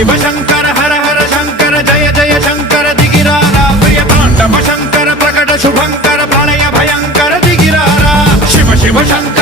शिव शंकर हर हर शंकर जय जय शंकर दिगिरारा प्रिय तांडव शंकर प्रकट शुभंकर प्रलय भयंकर दिगिरारा शिव शिव शंकर